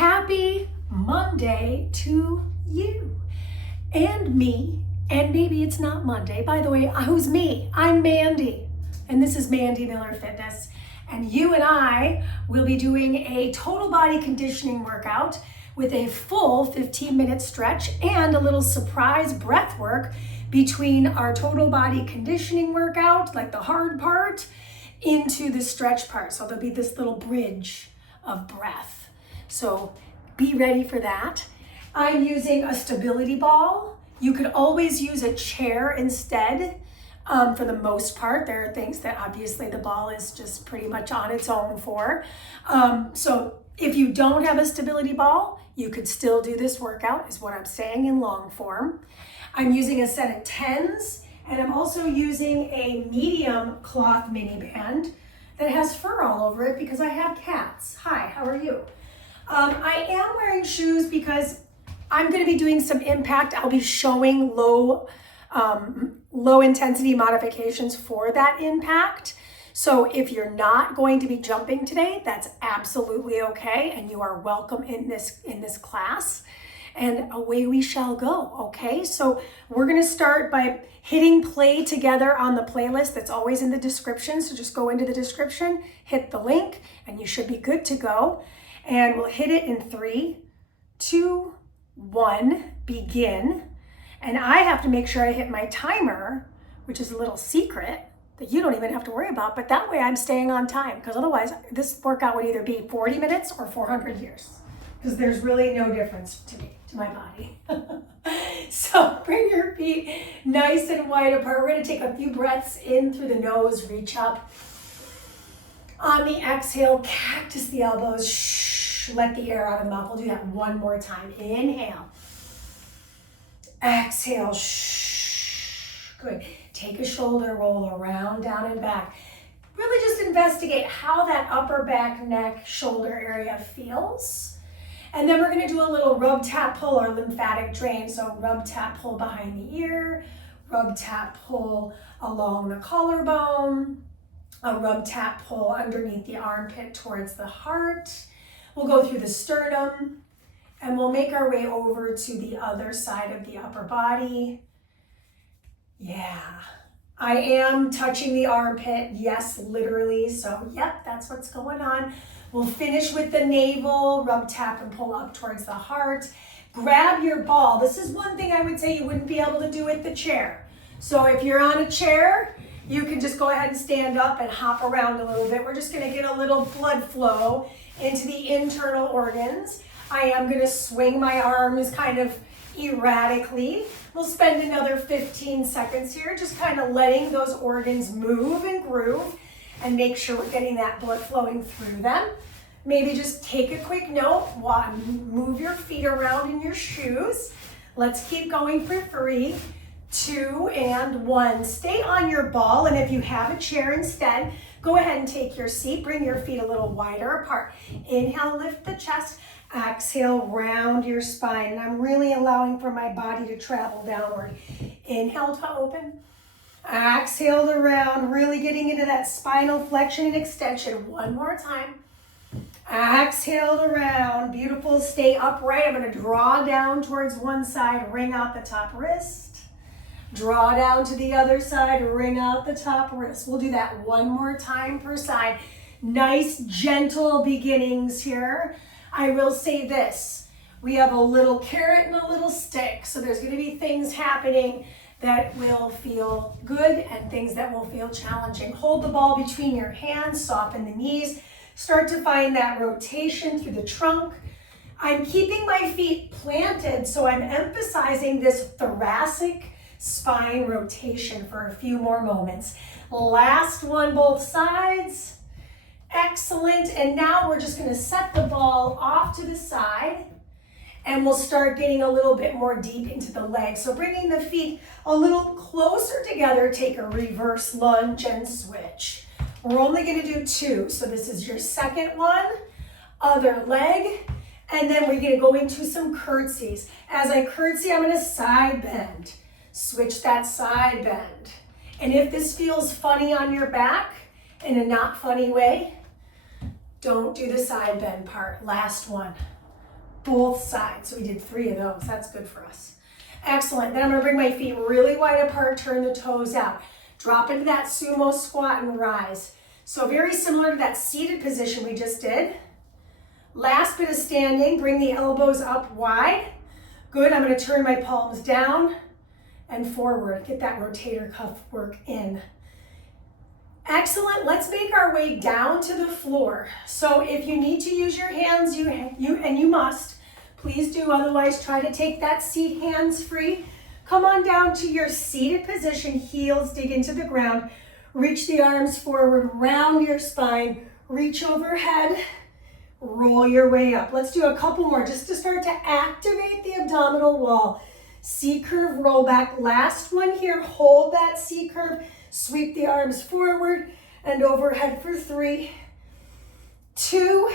Happy Monday to you and me, and maybe it's not Monday. By the way, who's me? I'm Mandee, and this is Mandee Miller Fitness, and you and I will be doing a total body conditioning workout with a full 15-minute stretch and a little surprise breath work between our total body conditioning workout, like the hard part, into the stretch part. So there'll be this little bridge of breath. So be ready for that. I'm using a stability ball. You could always use a chair instead. For the most part, there are things that obviously the ball is just pretty much on its own for. So if you don't have a stability ball, you could still do this workout, is what I'm saying in long form. I'm using a set of 10s, and I'm also using a medium cloth mini band that has fur all over it because I have cats. Hi, how are you? I am wearing shoes because I'm going to be doing some impact. I'll be showing low intensity modifications for that impact. So if you're not going to be jumping today, that's absolutely okay, and you are welcome in this class. And away we shall go, okay? So we're gonna start by hitting play together on the playlist that's always in the description. So just go into the description, hit the link, and you should be good to go. And we'll hit it in 3, 2, 1, begin. And I have to make sure I hit my timer, which is a little secret that you don't even have to worry about, but that way I'm staying on time, because otherwise this workout would either be 40 minutes or 400 years, because there's really no difference to me, to my body. So bring your feet nice and wide apart. We're gonna take a few breaths in through the nose, reach up. On the exhale, cactus the elbows, shh, let the air out of the mouth. We'll do that one more time. Inhale. Exhale, shh, good. Take a shoulder roll around, down and back. Really just investigate how that upper back, neck, shoulder area feels. And then we're gonna do a little rub, tap, pull, or lymphatic drain. So rub, tap, pull behind the ear, rub, tap, pull along the collarbone, a rub, tap, pull underneath the armpit towards the heart. We'll go through the sternum, and we'll make our way over to the other side of the upper body. Yeah, I am touching the armpit, yes, literally. So yep, that's what's going on. We'll finish with the navel, rub, tap, and pull up towards the heart. Grab your ball. This is one thing I would say you wouldn't be able to do with the chair. So if you're on a chair, you can just go ahead and stand up and hop around a little bit. We're just gonna get a little blood flow into the internal organs. I am gonna swing my arms kind of erratically. We'll spend another 15 seconds here, just kind of letting those organs move and groove and make sure we're getting that blood flowing through them. Maybe just take a quick note, move your feet around in your shoes. Let's keep going for 3, 2, and 1. Stay on your ball, and if you have a chair instead, go ahead and take your seat. Bring your feet a little wider apart. Inhale, lift the chest. Exhale, round your spine. And I'm really allowing for my body to travel downward. Inhale to open. Exhale to round, really getting into that spinal flexion and extension. One more time. Exhale to round. Beautiful. Stay upright. I'm going to draw down towards one side, wring out the top wrist. Draw down to the other side, wring out the top wrist. We'll do that one more time per side. Nice, gentle beginnings here. I will say this, we have a little carrot and a little stick. So there's gonna be things happening that will feel good and things that will feel challenging. Hold the ball between your hands, soften the knees, start to find that rotation through the trunk. I'm keeping my feet planted, so I'm emphasizing this thoracic spine rotation for a few more moments. Last one, both sides. Excellent. And now we're just going to set the ball off to the side, and we'll start getting a little bit more deep into the legs. So bringing the feet a little closer together, take a reverse lunge and switch. We're only going to do 2. So this is your second one, other leg, and then we're going to go into some curtsies. As I curtsy, I'm going to side bend. Switch that side bend. And if this feels funny on your back in a not funny way, don't do the side bend part. Last one. both sides. So we did 3 of those. That's good for us. Excellent. Then I'm going to bring my feet really wide apart, turn the toes out. Drop into that sumo squat and rise. So very similar to that seated position we just did. Last bit of standing, bring the elbows up wide. Good, I'm going to turn my palms down and forward. Get that rotator cuff work in. Excellent, let's make our way down to the floor. So if you need to use your hands, you must, please do, otherwise try to take that seat hands free. Come on down to your seated position, heels dig into the ground. Reach the arms forward, round your spine, reach overhead, roll your way up. Let's do a couple more just to start to activate the abdominal wall. C curve, roll back. Last one here, hold that C curve, sweep the arms forward and overhead for 3, 2,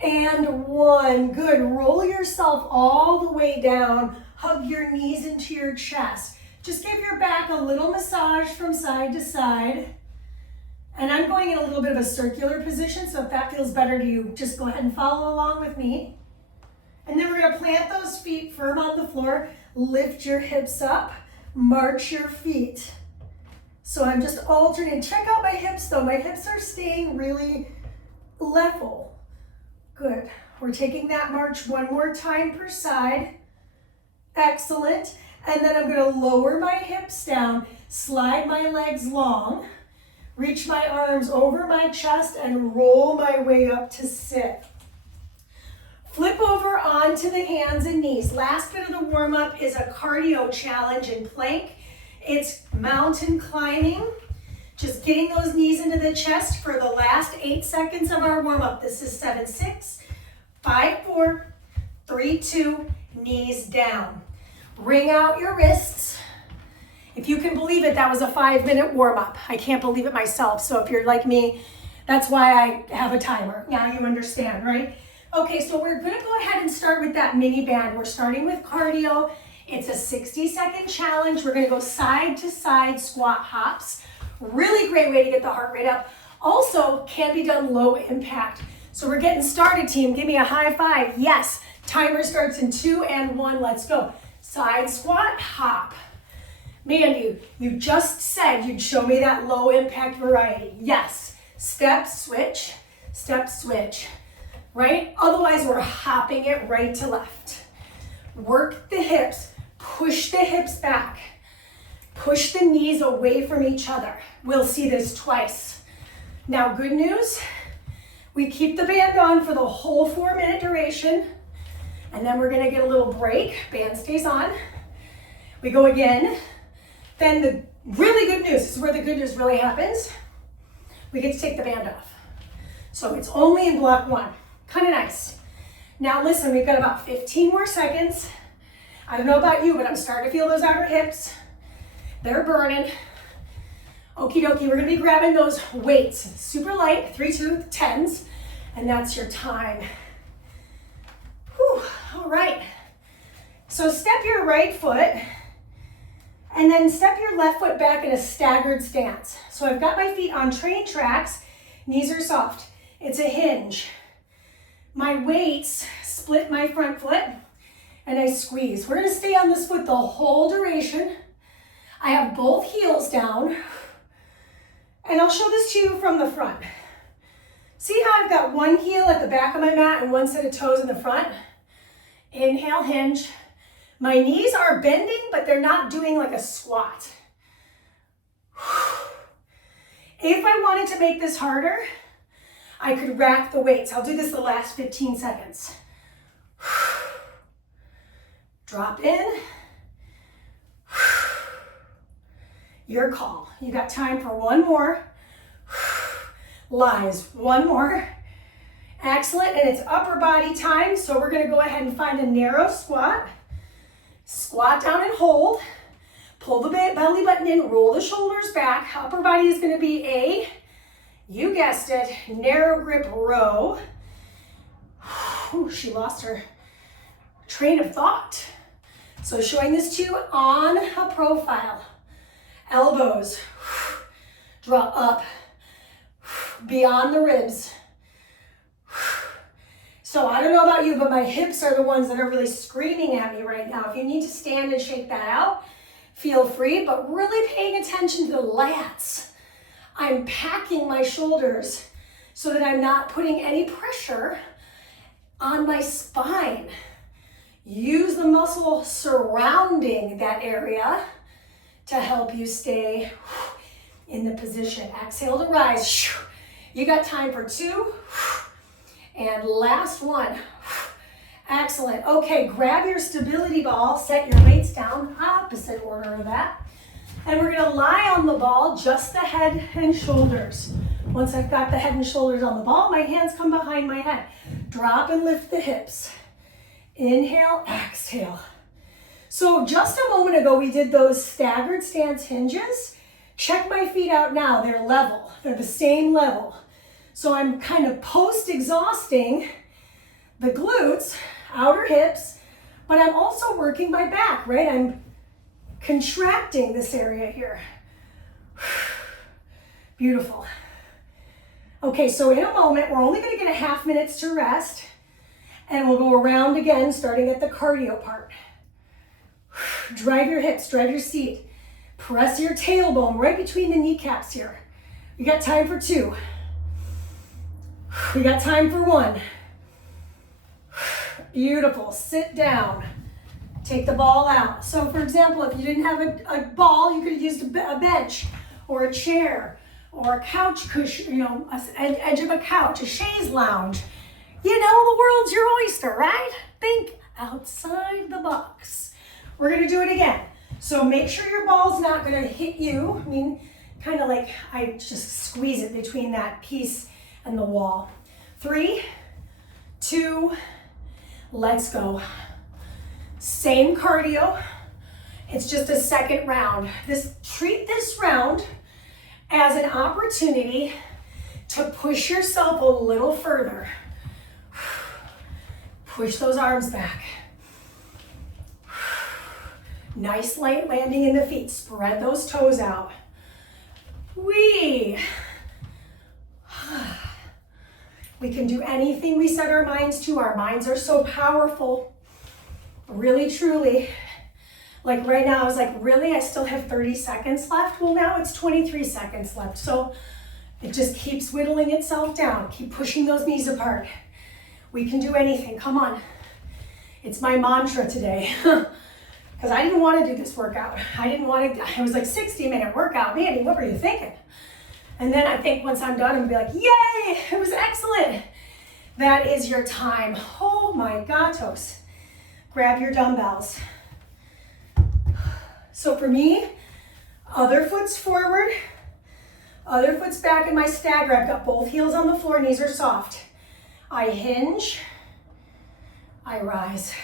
and 1. Good, roll yourself all the way down, hug your knees into your chest. Just give your back a little massage from side to side. And I'm going in a little bit of a circular position, so if that feels better to you, just go ahead and follow along with me. And then we're gonna plant those feet firm on the floor, lift your hips up, march your feet. So I'm just alternating. Check out my hips though. My hips are staying really level. Good. We're taking that march one more time per side. Excellent. And then I'm gonna lower my hips down, slide my legs long, reach my arms over my chest and roll my way up to sit. Flip over onto the hands and knees. Last bit of the warm up is a cardio challenge in plank. It's mountain climbing. Just getting those knees into the chest for the last 8 seconds of our warm up. This is 7, 6, 5, 4, 3, 2, knees down. Wring out your wrists. If you can believe it, that was a 5-minute warm-up. I can't believe it myself. So if you're like me, that's why I have a timer. Now you understand, right? Okay, so we're gonna go ahead and start with that mini band. We're starting with cardio. It's a 60-second challenge. We're gonna go side to side squat hops. Really great way to get the heart rate up. Also can be done low impact. So we're getting started, team. Give me a high five. Yes, timer starts in 2 and 1. Let's go. Side squat, hop. Mandee, you just said you'd show me that low impact variety. Yes, step, switch, right? Otherwise, we're hopping it right to left. Work the hips, push the hips back. Push the knees away from each other. We'll see this twice. Now, good news, we keep the band on for the whole 4-minute duration, and then we're gonna get a little break. Band stays on. We go again. Then the really good news, this is where the good news really happens. We get to take the band off. So it's only in block 1. Kind of nice. Now listen, we've got about 15 more seconds. I don't know about you, but I'm starting to feel those outer hips. They're burning. Okie dokie, we're gonna be grabbing those weights. Super light, 3, 2, 10s, and that's your time. Whew, all right. So step your right foot, and then step your left foot back in a staggered stance. So I've got my feet on train tracks, knees are soft. It's a hinge. My weights split my front foot, and I squeeze. We're gonna stay on this foot the whole duration. I have both heels down, and I'll show this to you from the front. See how I've got one heel at the back of my mat and one set of toes in the front? Inhale, hinge. My knees are bending, but they're not doing like a squat. If I wanted to make this harder, I could rack the weights. I'll do this the last 15 seconds. Drop in. Your call. You got time for one more. Lies, one more. Excellent, and it's upper body time, so we're gonna go ahead and find a narrow squat. Squat down and hold. Pull the belly button in, roll the shoulders back. Upper body is gonna be a, you guessed it, narrow grip row. Ooh, she lost her train of thought. So showing this to you on a profile. Elbows, draw up, beyond the ribs. So I don't know about you, but my hips are the ones that are really screaming at me right now. If you need to stand and shake that out, feel free, but really paying attention to the lats. I'm packing my shoulders so that I'm not putting any pressure on my spine. Use the muscle surrounding that area to help you stay in the position. Exhale to rise. You got time for 2. And last one. Excellent. Okay, grab your stability ball, set your weights down, opposite order of that. And we're gonna lie on the ball, just the head and shoulders. Once I've got the head and shoulders on the ball, my hands come behind my head. Drop and lift the hips. Inhale, exhale. So just a moment ago, we did those staggered stance hinges. Check my feet out now, they're level. They're the same level. So I'm kind of post-exhausting the glutes, outer hips, but I'm also working my back, right? I'm contracting this area here. Beautiful. Okay, so in a moment, we're only gonna get a half minutes to rest, and we'll go around again, starting at the cardio part. Drive your hips, drive your seat. Press your tailbone right between the kneecaps here. We got time for 2. We got time for 1. Beautiful, sit down. Take the ball out. So for example, if you didn't have a ball, you could have used a bench or a chair or a couch cushion, edge of a couch, a chaise lounge. You know, the world's your oyster, right? Think outside the box. We're gonna do it again. So make sure your ball's not gonna hit you. I mean, kind of like I just squeeze it between that piece and the wall. 3, 2, let's go. Same cardio. It's just a second round. Treat this round as an opportunity to push yourself a little further. Push those arms back. Nice light landing in the feet. Spread those toes out. We can do anything we set our minds to. Our minds are so powerful. Really, truly. Like right now, I was like, really? I still have 30 seconds left? Well, now it's 23 seconds left. So it just keeps whittling itself down. Keep pushing those knees apart. We can do anything. Come on. It's my mantra today. Because I didn't want to do this workout. It was like 60-minute workout. Mandy, what were you thinking? And then I think once I'm done, I'm gonna be like, yay, it was excellent. That is your time. Oh my gatos. Grab your dumbbells. So for me, other foot's forward, other foot's back in my stagger. I've got both heels on the floor, knees are soft. I hinge, I rise.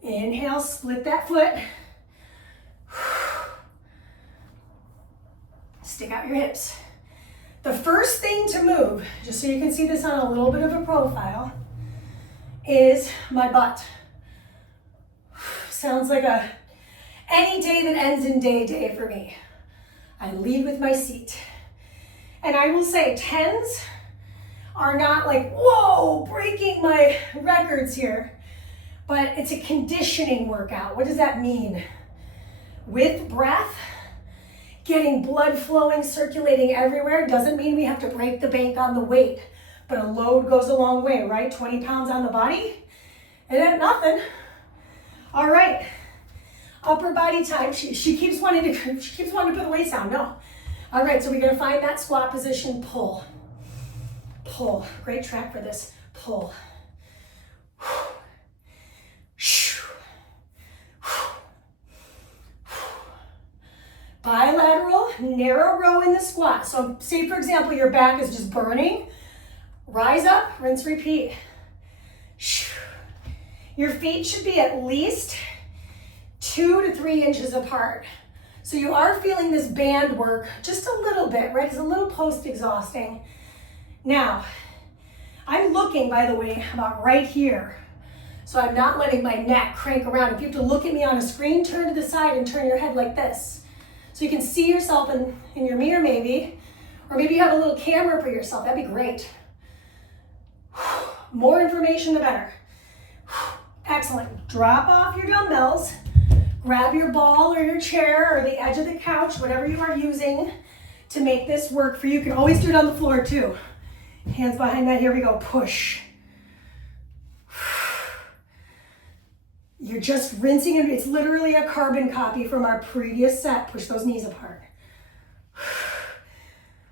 Inhale, split that foot. Stick out your hips. The first thing to move, just so you can see this on a little bit of a profile, is my butt. Sounds like any day that ends in day for me. I lead with my seat. And I will say 10s are not like, whoa, breaking my records here. But it's a conditioning workout. What does that mean? With breath, getting blood flowing, circulating everywhere doesn't mean we have to break the bank on the weight, but a load goes a long way, right? 20 pounds on the body, it ain't nothing. All right, upper body time. She keeps wanting to put the weights down. No. All right, so we're gonna find that squat position. Pull, pull. Great track for this. Pull. Bilateral, narrow row in the squat. So say, for example, your back is just burning. Rise up, rinse, repeat. Your feet should be at least 2 to 3 inches apart. So you are feeling this band work just a little bit, right? It's a little post-exhausting. Now, I'm looking, by the way, about right here. So I'm not letting my neck crank around. If you have to look at me on a screen, turn to the side and turn your head like this. So you can see yourself in your mirror maybe, or maybe you have a little camera for yourself. That'd be great. More information, the better. Excellent. Drop off your dumbbells. Grab your ball or your chair or the edge of the couch, whatever you are using to make this work for you. You can always do it on the floor too. Hands behind that. Here we go. Push. You're just rinsing it. It's literally a carbon copy from our previous set. Push those knees apart.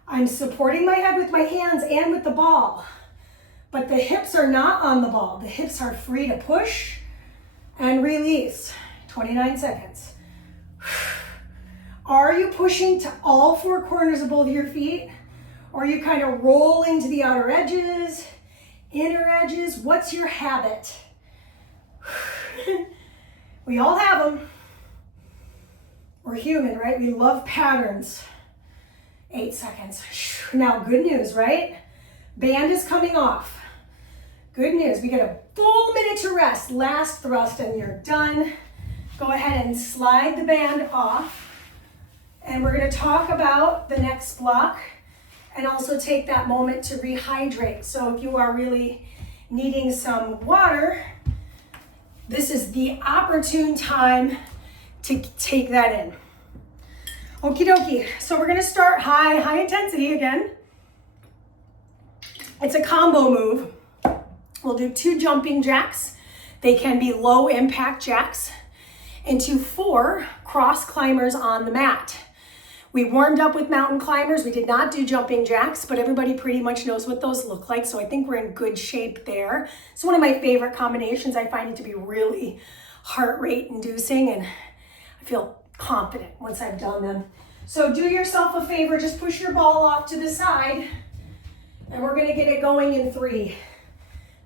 I'm supporting my head with my hands and with the ball, but the hips are not on the ball. The hips are free to push and release. 29 seconds. Are you pushing to all four corners of both your feet? Or are you kind of rolling to the outer edges, inner edges? What's your habit? We all have them. We're human, right? We love patterns. 8 seconds. Now, good news, right? Band is coming off. Good news. We get a full minute to rest. Last thrust and you're done. Go ahead and slide the band off. And we're going to talk about the next block and also take that moment to rehydrate. So if you are really needing some water, this is the opportune time to take that in. Okie dokie. So we're going to start high intensity again. It's a combo move. We'll do 2 jumping jacks. They can be low impact jacks. Into 4 cross climbers on the mat. We warmed up with mountain climbers. We did not do jumping jacks, but everybody pretty much knows what those look like. So I think we're in good shape there. It's one of my favorite combinations. I find it to be really heart rate inducing and I feel confident once I've done them. So do yourself a favor, just push your ball off to the side and we're gonna get it going in 3,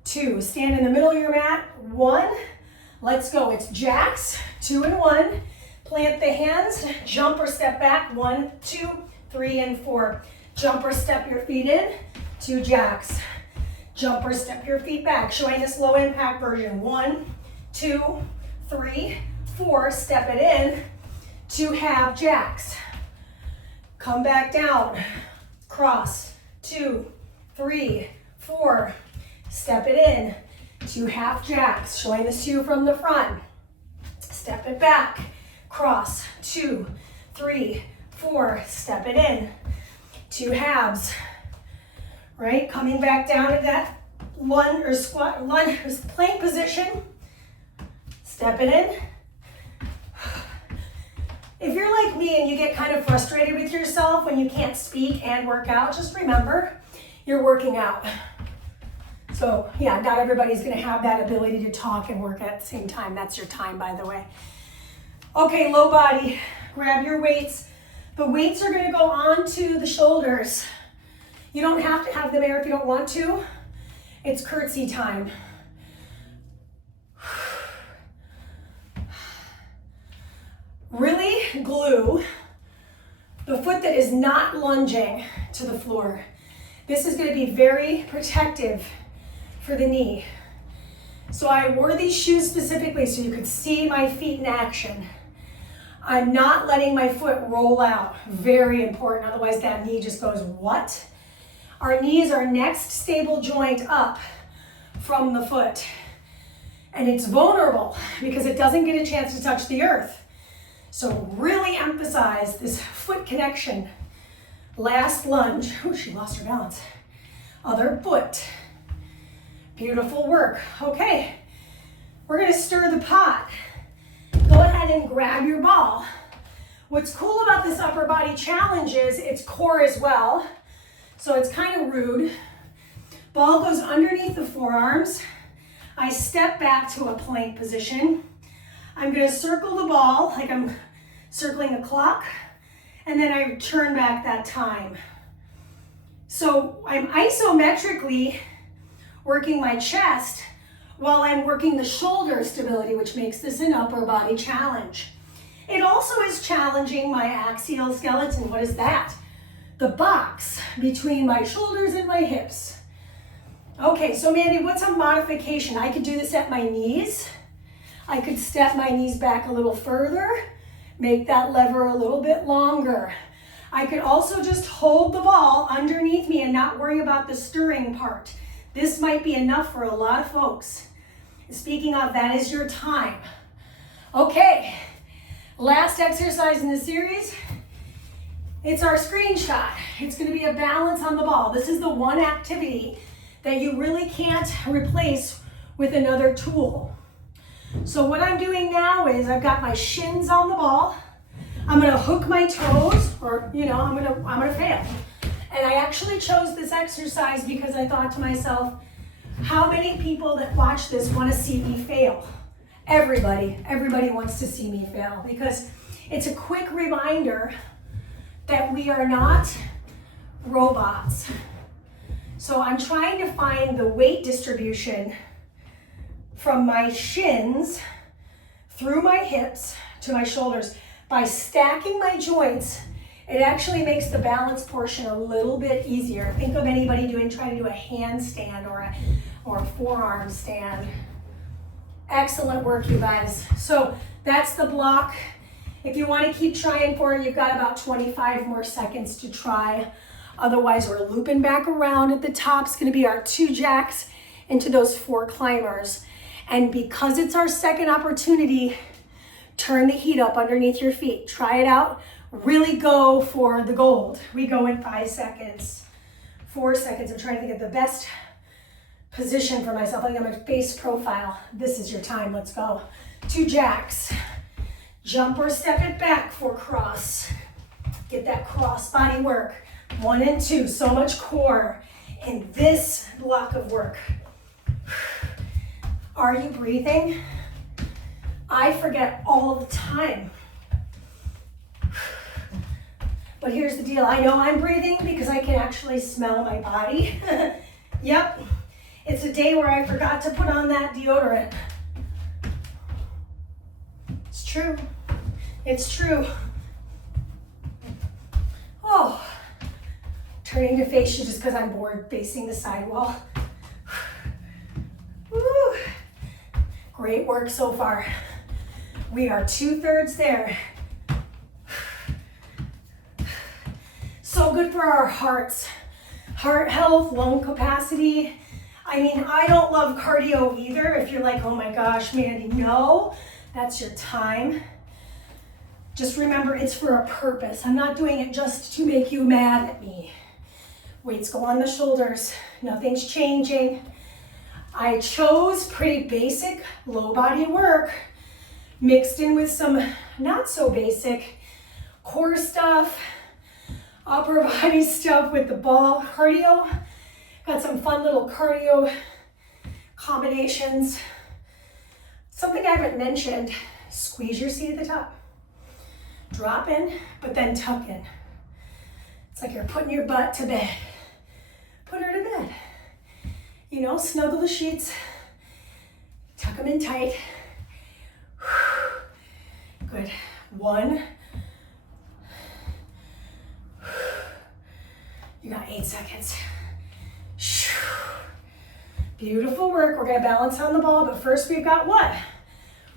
2, stand in the middle of your mat, 1, let's go. It's jacks, 2 and 1. Plant the hands, jump or step back, 1, 2, 3, and 4. Jump or step your feet in, 2 jacks. Jump or step your feet back, showing this low impact version. 1, 2, 3, 4, step it in, 2 half jacks. Come back down, cross, 2, 3, 4, step it in, 2 half jacks, showing this to you from the front. Step it back, cross, 2, 3, 4, step it in, 2 halves, right? Coming back down to that lunge or squat, lunge or plank position, step it in. If you're like me and you get kind of frustrated with yourself when you can't speak and work out, just remember, you're working out. So yeah, not everybody's gonna have that ability to talk and work at the same time. That's your time, by the way. Okay, low body, grab your weights. The weights are gonna go onto the shoulders. You don't have to have them there if you don't want to. It's curtsy time. Really glue the foot that is not lunging to the floor. This is gonna be very protective for the knee. So I wore these shoes specifically so you could see my feet in action. I'm not letting my foot roll out. Very important, otherwise that knee just goes, what? Our knee is our next stable joint up from the foot. And it's vulnerable because it doesn't get a chance to touch the earth. So really emphasize this foot connection. Last lunge. Oh, she lost her balance. Other foot. Beautiful work. Okay, we're gonna stir the pot. Go ahead and grab your ball. What's cool about this upper body challenge is it's core as well. So it's kind of rude. Ball goes underneath the forearms. I step back to a plank position. I'm gonna circle the ball like I'm circling a clock, and then I turn back that time. So I'm isometrically working my chest while I'm working the shoulder stability, which makes this an upper body challenge. It also is challenging my axial skeleton. What is that? The box between my shoulders and my hips. Okay, so Mandee, what's a modification? I could do this at my knees. I could step my knees back a little further, make that lever a little bit longer. I could also just hold the ball underneath me and not worry about the stirring part. This might be enough for a lot of folks. Speaking of, that is your time. Okay, last exercise in the series. It's our screenshot. It's going to be a balance on the ball. This is the one activity that you really can't replace with another tool. So what I'm doing now is I've got my shins on the ball. I'm going to hook my toes, or I'm going to fail. And I actually chose this exercise because I thought to myself, how many people that watch this want to see me fail? Everybody wants to see me fail, because it's a quick reminder that we are not robots. So I'm trying to find the weight distribution from my shins through my hips to my shoulders. By stacking my joints, it actually makes the balance portion a little bit easier. Think of anybody trying to do a handstand or a forearm stand. Excellent work, you guys. So that's the block. If you want to keep trying for it, you've got about 25 more seconds to try. Otherwise, we're looping back around at the top. It's going to be our 2 jacks into those 4 climbers. And because it's our second opportunity, turn the heat up underneath your feet. Try it out. Really go for the gold. We go in 5 seconds, 4 seconds. I'm trying to think of the best position for myself. I think I'm a face profile. This is your time. Let's go. 2 jacks. Jump or step it back for cross. Get that cross body work. 1 and 2. So much core in this block of work. Are you breathing? I forget all the time. But here's the deal. I know I'm breathing because I can actually smell my body. Yep. It's a day where I forgot to put on that deodorant. It's true. It's true. Oh. Turning to face you just because I'm bored facing the sidewall. Woo. Great work so far. We are 2/3 there. So good for our hearts. Heart health, lung capacity. I mean, I don't love cardio either. If you're like, oh my gosh, Mandy, no, that's your time. Just remember, it's for a purpose. I'm not doing it just to make you mad at me. Weights go on the shoulders. Nothing's changing. I chose pretty basic low body work mixed in with some not so basic core stuff, upper body stuff with the ball cardio. Got some fun little cardio combinations. Something I haven't mentioned, squeeze your seat at the top. Drop in, but then tuck in. It's like you're putting your butt to bed. Put her to bed. You know, snuggle the sheets, tuck them in tight. Good. 1. You got 8 seconds. Beautiful work. We're gonna balance on the ball, but first we've got what?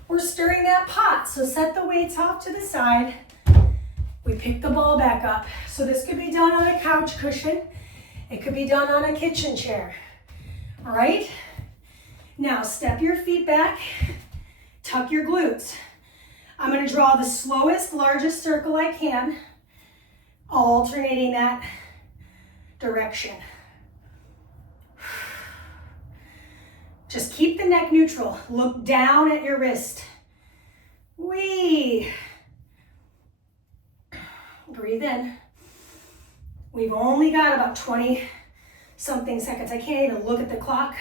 We're stirring that pot. So set the weights off to the side. We pick the ball back up. So this could be done on a couch cushion. It could be done on a kitchen chair. All right? Now step your feet back, tuck your glutes. I'm gonna draw the slowest, largest circle I can, alternating that direction. Just keep the neck neutral. Look down at your wrist. Wee. Breathe in. We've only got about 20 something seconds. I can't even look at the clock.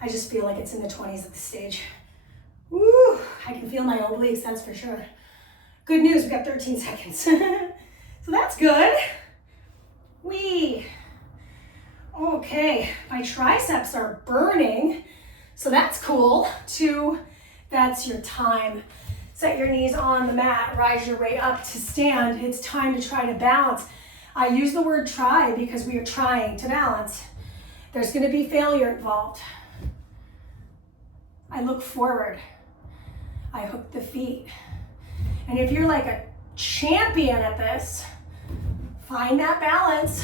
I just feel like it's in the 20s at this stage. Woo, I can feel my obliques, that's for sure. Good news, we've got 13 seconds. So that's good. Wee. Okay, my triceps are burning, so that's cool. 2, that's your time. Set your knees on the mat, rise your way up to stand. It's time to try to balance. I use the word try because we are trying to balance. There's gonna be failure involved. I look forward. I hook the feet. And if you're like a champion at this, find that balance.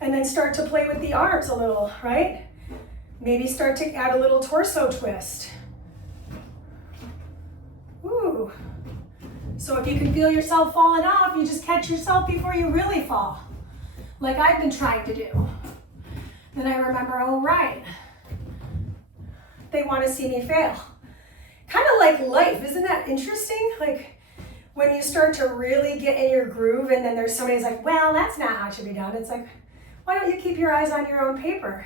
And then start to play with the arms a little, right? Maybe start to add a little torso twist. Ooh. So if you can feel yourself falling off, you just catch yourself before you really fall, like I've been trying to do. Then I remember, oh right, they want to see me fail. Kind of like life, isn't that interesting? Like when you start to really get in your groove and then there's somebody who's like, well, that's not how it should be done. It's like, why don't you keep your eyes on your own paper?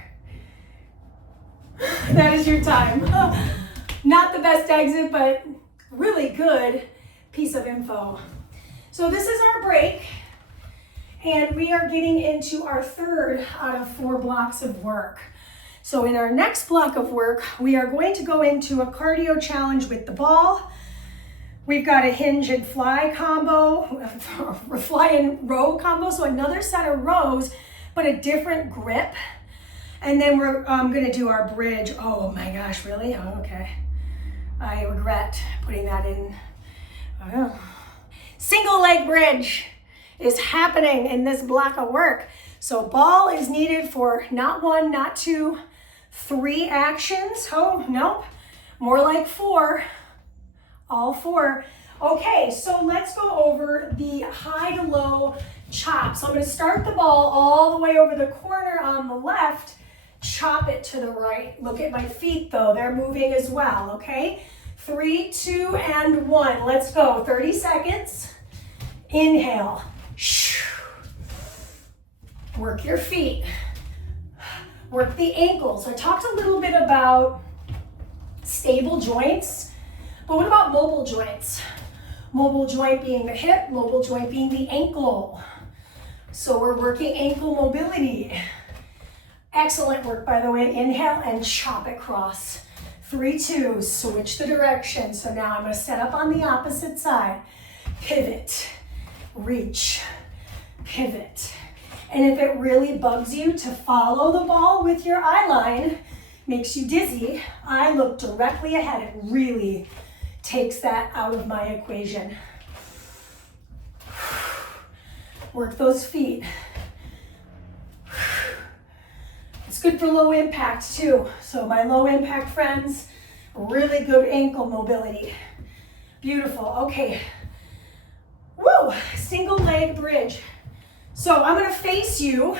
That is your time. Not the best exit, but really good piece of info. So this is our break, and we are getting into our third out of 4 blocks of work. So in our next block of work, we are going to go into a cardio challenge with the ball. We've got a hinge and fly combo, fly and row combo, so another set of rows, but a different grip. And then we're gonna do our bridge. Oh my gosh, really? Oh, okay. I regret putting that in. Oh. Single leg bridge is happening in this block of work. So ball is needed for not 1, not 2, 3 actions. Oh, nope, more like 4, all 4. Okay, so let's go over the high to low chop. So I'm gonna start the ball all the way over the corner on the left, chop it to the right. Look at my feet though, they're moving as well, okay? 3, 2, and 1, let's go. 30 seconds, inhale. Work your feet, work the ankles. I talked a little bit about stable joints, but what about mobile joints? Mobile joint being the hip, mobile joint being the ankle. So we're working ankle mobility. Excellent work, by the way. Inhale and chop it across. 3, 2, switch the direction. So now I'm gonna set up on the opposite side. Pivot, reach, pivot. And if it really bugs you to follow the ball with your eye line, makes you dizzy, I look directly ahead. It really takes that out of my equation. Work those feet. It's good for low impact too. So my low impact friends, really good ankle mobility. Beautiful, okay. Woo, single leg bridge. So I'm gonna face you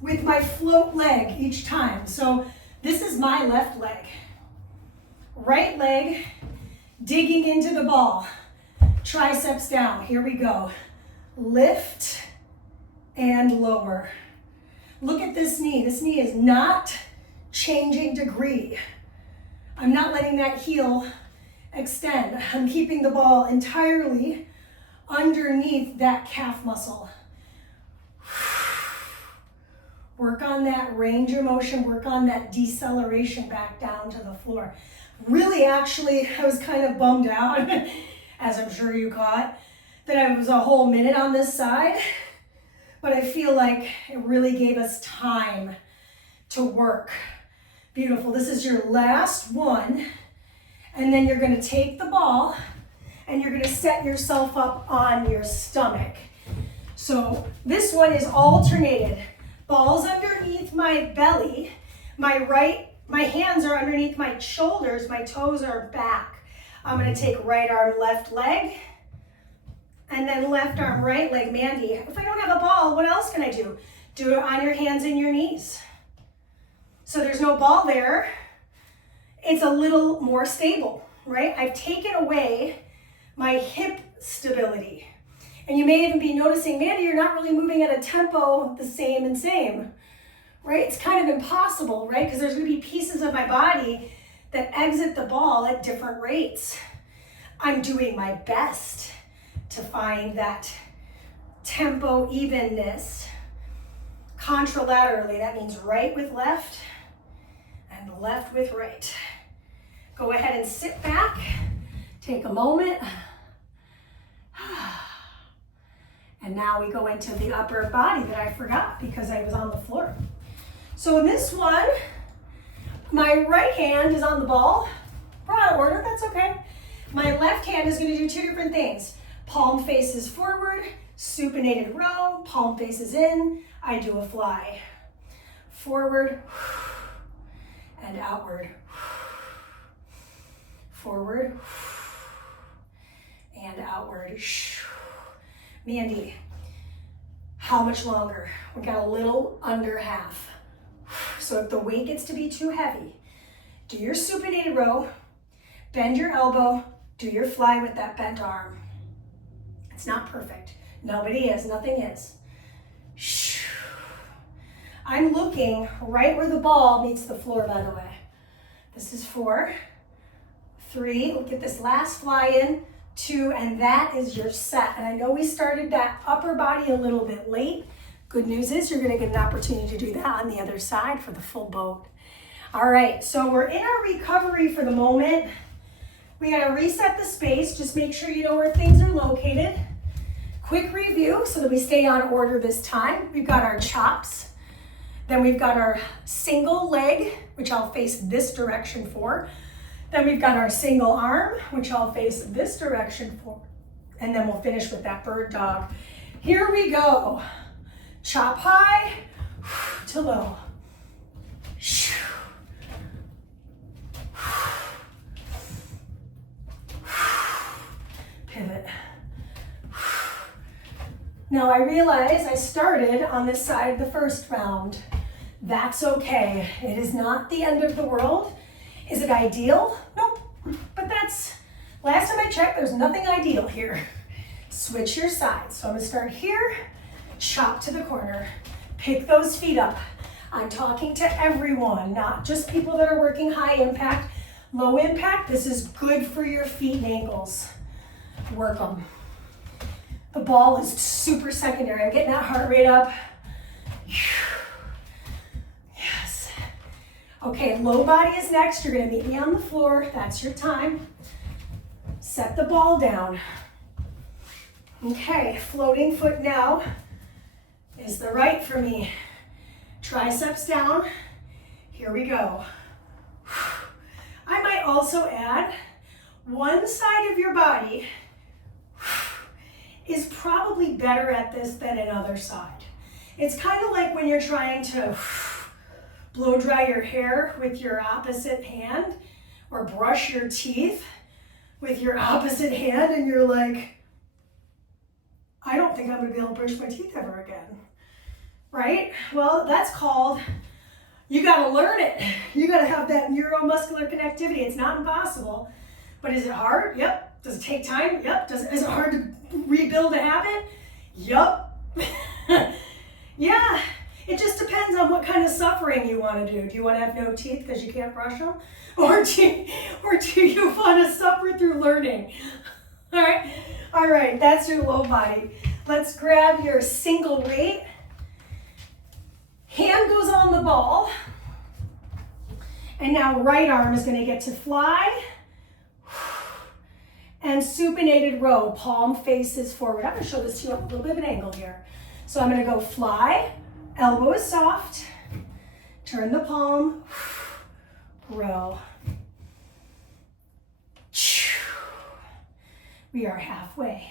with my float leg each time. So this is my left leg. Right leg, digging into the ball. Triceps down, here we go. Lift and lower. Look at this knee. This knee is not changing degree. I'm not letting that heel extend. I'm keeping the ball entirely underneath that calf muscle. Work on that range of motion, work on that deceleration back down to the floor. Really, actually, I was kind of bummed out, as I'm sure you caught, that I was a whole minute on this side, but I feel like it really gave us time to work. Beautiful, this is your last one, and then you're gonna take the ball and you're gonna set yourself up on your stomach. So this one is alternated. Ball's underneath my belly, my hands are underneath my shoulders, my toes are back. I'm gonna take right arm, left leg, and then left arm, right leg, Mandee. If I don't have a ball, what else can I do? Do it on your hands and your knees. So there's no ball there. It's a little more stable, right? I've taken away my hip stability. And you may even be noticing, Mandee, you're not really moving at a tempo the same, right? It's kind of impossible, right? Because there's gonna be pieces of my body that exit the ball at different rates. I'm doing my best to find that tempo evenness. Contralaterally, that means right with left and left with right. Go ahead and sit back, take a moment. And now we go into the upper body that I forgot because I was on the floor. So in this one, my right hand is on the ball. We're out of order, that's okay. My left hand is gonna do 2 different things. Palm faces forward, supinated row, palm faces in. I do a fly. Forward and outward. Forward and outward. Mandee, how much longer? We got a little under half. So if the weight gets to be too heavy, do your supinated row, bend your elbow, do your fly with that bent arm. It's not perfect. Nobody is, nothing is. I'm looking right where the ball meets the floor, by the way. This is 4, 3, look at this last fly in, 2, and that is your set. And I know we started that upper body a little bit late. Good news is you're gonna get an opportunity to do that on the other side for the full boat. All right, so we're in our recovery for the moment. We gotta reset the space, just make sure you know where things are located. Quick review so that we stay on order this time. We've got our chops. Then we've got our single leg, which I'll face this direction for. Then we've got our single arm, which I'll face this direction for. And then we'll finish with that bird dog. Here we go. Chop high to low. Pivot. Now I realize I started on this side of the first round. That's okay. It is not the end of the world. Is it ideal? Nope. But that's, last time I checked, there's nothing ideal here. Switch your sides. So I'm gonna start here, chop to the corner, pick those feet up. I'm talking to everyone, not just people that are working high impact, low impact. This is good for your feet and ankles. Work them. The ball is super secondary. I'm getting that heart rate up. Yes. Okay, low body is next. You're gonna meet me on the floor. That's your time. Set the ball down. Okay, floating foot now is the right for me. Triceps down. Here we go. I might also add one side of your body is probably better at this than another side. It's kind of like when you're trying to blow dry your hair with your opposite hand or brush your teeth with your opposite hand and you're like, I don't think I'm gonna be able to brush my teeth ever again, right? Well, that's called, you gotta learn it. You gotta have that neuromuscular connectivity. It's not impossible, but is it hard? Yep. Does it take time? Yep. Is it hard to rebuild a habit? Yup. Yeah. It just depends on what kind of suffering you want to do. Do you want to have no teeth because you can't brush them? Or do you want to suffer through learning? All right. All right. That's your low body. Let's grab your single weight. Hand goes on the ball. And now right arm is going to get to fly. And supinated row, palm faces forward. I'm going to show this to you at a little bit of an angle here. So I'm going to go fly, elbow is soft, turn the palm, row. We are halfway.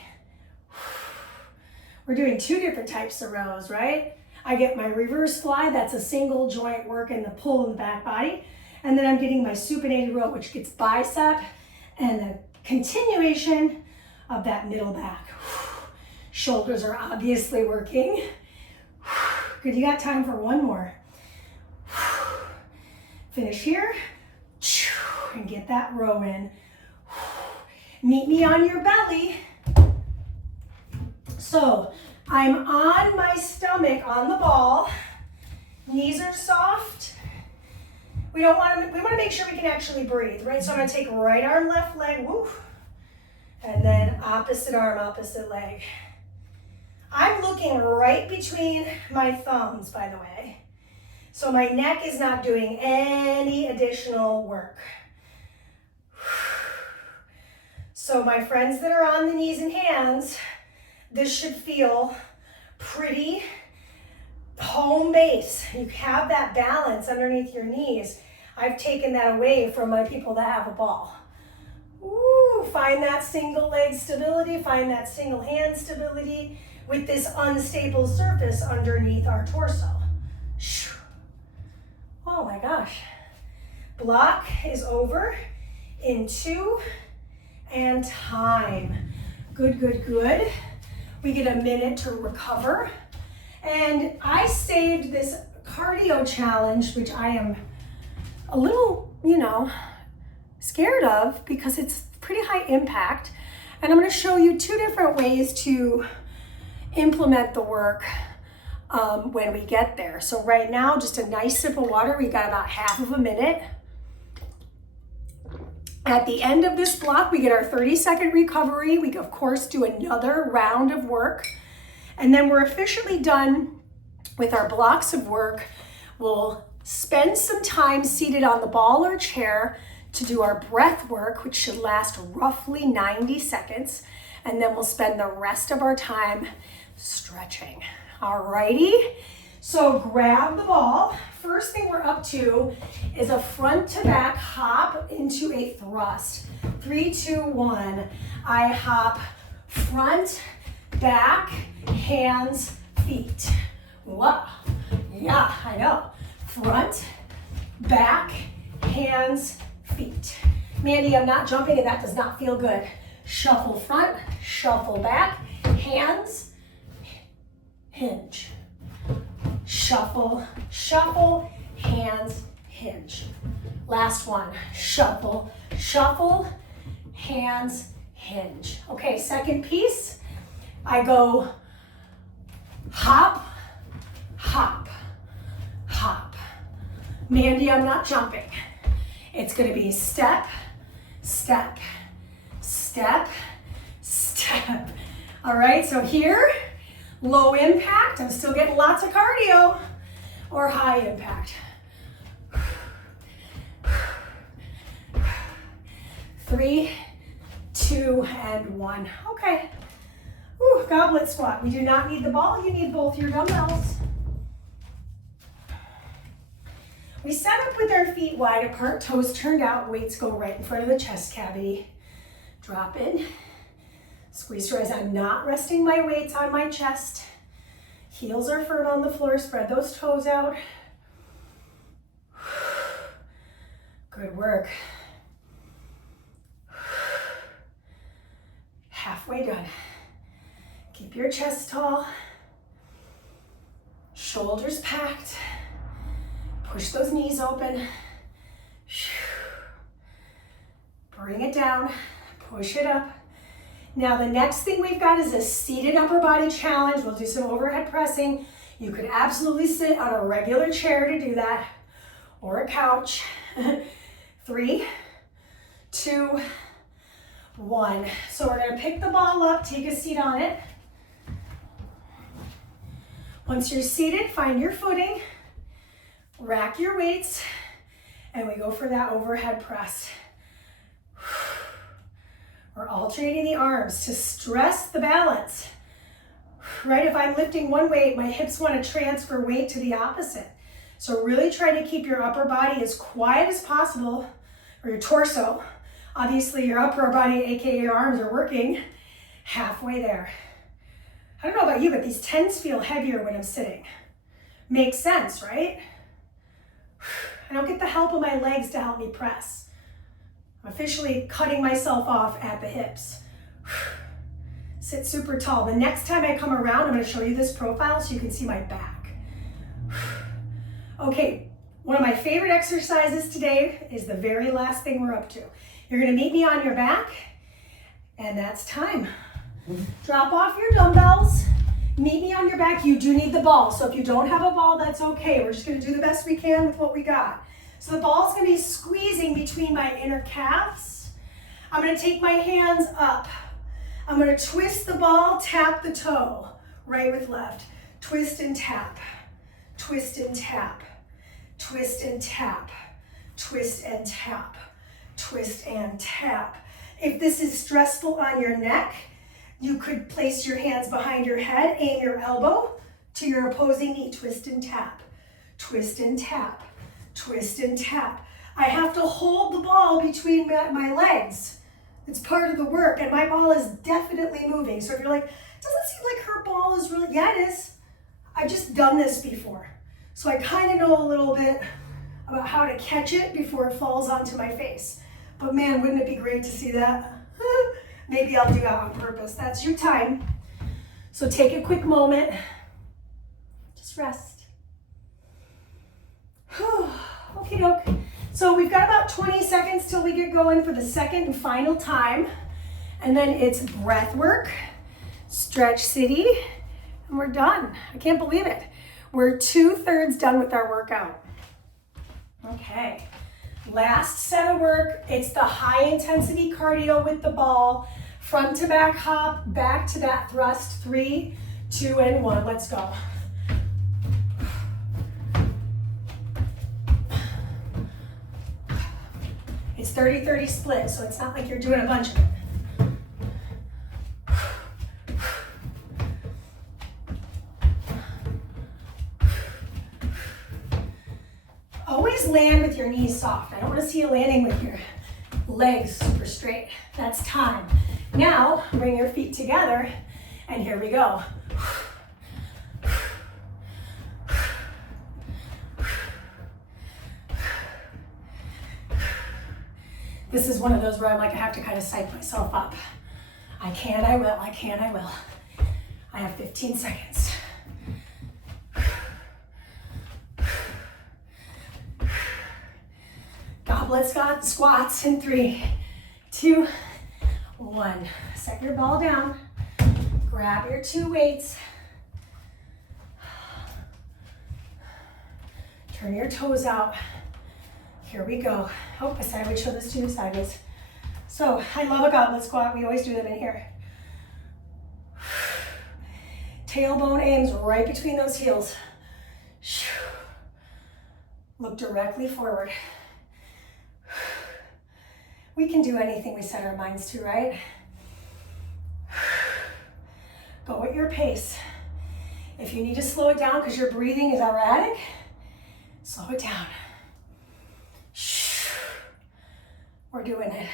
We're doing 2 different types of rows, right? I get my reverse fly, that's a single joint work in the pull in the back body. And then I'm getting my supinated row, which gets bicep and the continuation of that middle back. Shoulders are obviously working. Good, you got time for one more. Finish here and get that row in. Meet me on your belly. So I'm on my stomach on the ball. Knees are soft. We want to make sure we can actually breathe, right? So I'm going to take right arm, left leg, woo, and then opposite arm, opposite leg. I'm looking right between my thumbs, by the way. So my neck is not doing any additional work. So my friends that are on the knees and hands, this should feel pretty home base. You have that balance underneath your knees. I've taken that away from my people that have a ball. Ooh, find that single leg stability, find that single hand stability, with this unstable surface underneath our torso. Oh my gosh. Block is over in 2 and time. Good, good, good. We get a minute to recover. And I saved this cardio challenge, which I am a little, scared of because it's pretty high impact. And I'm going to show you 2 different ways to implement the work when we get there. So right now, just a nice sip of water. We got about half of a minute. At the end of this block, we get our 30-second recovery. We, of course, do another round of work. And then we're officially done with our blocks of work. We'll spend some time seated on the ball or chair to do our breath work, which should last roughly 90 seconds. And then we'll spend the rest of our time stretching. Alrighty, so grab the ball. First thing we're up to is a front to back hop into a thrust. 3, 2, 1. I hop front, back, hands, feet. Whoa, yeah, I know. Front, back, hands, feet. Mandee, I'm not jumping and that does not feel good. Shuffle front, shuffle back, hands, hinge. Shuffle, shuffle, hands, hinge. Last one, shuffle, shuffle, hands, hinge. Okay, second piece, I go hop, hop, hop. Mandee, I'm not jumping. It's gonna be step, step, step, step. All right, so here, low impact, I'm still getting lots of cardio, or high impact. 3, 2, and 1. Okay. Ooh, goblet squat. We do not need the ball, you need both your dumbbells. We set up with our feet wide apart, toes turned out, weights go right in front of the chest cavity. Drop in. Squeeze your eyes. I'm not resting my weights on my chest. Heels are firm on the floor. Spread those toes out. Good work. Halfway done. Keep your chest tall. Shoulders packed. Push those knees open. Bring it down. Push it up. Now the next thing we've got is a seated upper body challenge. We'll do some overhead pressing. You could absolutely sit on a regular chair to do that, or a couch. 3, 2, 1. So we're gonna pick the ball up, take a seat on it. Once you're seated, find your footing, rack your weights, and we go for that overhead press. We're alternating the arms to stress the balance, right? If I'm lifting one weight, my hips want to transfer weight to the opposite. So really try to keep your upper body as quiet as possible, or your torso. Obviously your upper body, AKA your arms, are working halfway there. I don't know about you, but these tends feel heavier when I'm sitting. Makes sense, right? I don't get the help of my legs to help me press. I'm officially cutting myself off at the hips. Sit super tall. The next time I come around, I'm going to show you this profile so you can see my back. Okay, one of my favorite exercises today is the very last thing we're up to. You're going to meet me on your back, and that's time. Drop off your dumbbells. Meet me on your back. You do need the ball, so if you don't have a ball, that's okay. We're just going to do the best we can with what we got. So the ball's going to be squeezing between my inner calves. I'm going to take my hands up. I'm going to twist the ball, tap the toe, right with left. Twist and tap, twist and tap, twist and tap, twist and tap, twist and tap. If this is stressful on your neck, you could place your hands behind your head, aim your elbow to your opposing knee, twist and tap, twist and tap, twist and tap. I have to hold the ball between my legs. It's part of the work, and my ball is definitely moving. So if you're like, Doesn't seem like her ball is really, yeah it is. I've just done this before. So I kind of know a little bit about how to catch it before it falls onto my face. But man, wouldn't it be great to see that? Maybe I'll do that on purpose. That's your time. So take a quick moment. Just rest. Okie doke. So we've got about 20 seconds till we get going for the second and final time. And then it's breath work, stretch city, and we're done. I can't believe it. We're 2/3 done with our workout. Okay, last set of work. It's the high intensity cardio with the ball. Front to back hop, back to that thrust. 3, 2, and 1. Let's go. It's 30-30 split, so it's not like you're doing a bunch of it. Always land with your knees soft. I don't want to see you landing with your legs super straight. That's time. Now, bring your feet together, and here we go. This is one of those where I'm like, I have to kind of psych myself up. I can, I will, I can, I will. I have 15 seconds. Goblet squats in 3, 2, 1. Set your ball down. Grab your 2 weights. Turn your toes out. Here we go. Oh, I said I would show this to you sideways. So I love a goblet squat. We always do them in here. Tailbone aims right between those heels. Look directly forward. We can do anything we set our minds to, right? Go at your pace. If you need to slow it down because your breathing is erratic, slow it down. We're doing it.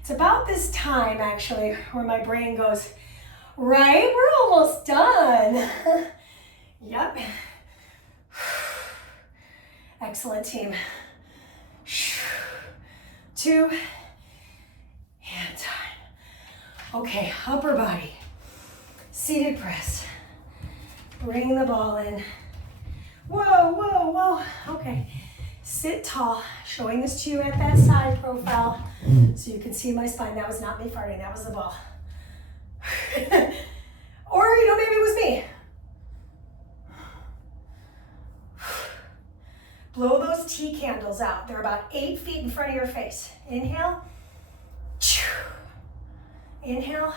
It's about this time, actually, where my brain goes, right? We're almost done. Yep. Excellent, team. 2, and time. Okay, upper body. Seated press. Bring the ball in. Whoa, whoa, whoa. Okay. Sit tall, showing this to you at that side profile so you can see my spine. That was not me farting, that was the ball. Or, you know, maybe it was me. Blow those T candles out. They're about 8 feet in front of your face. Inhale. Inhale.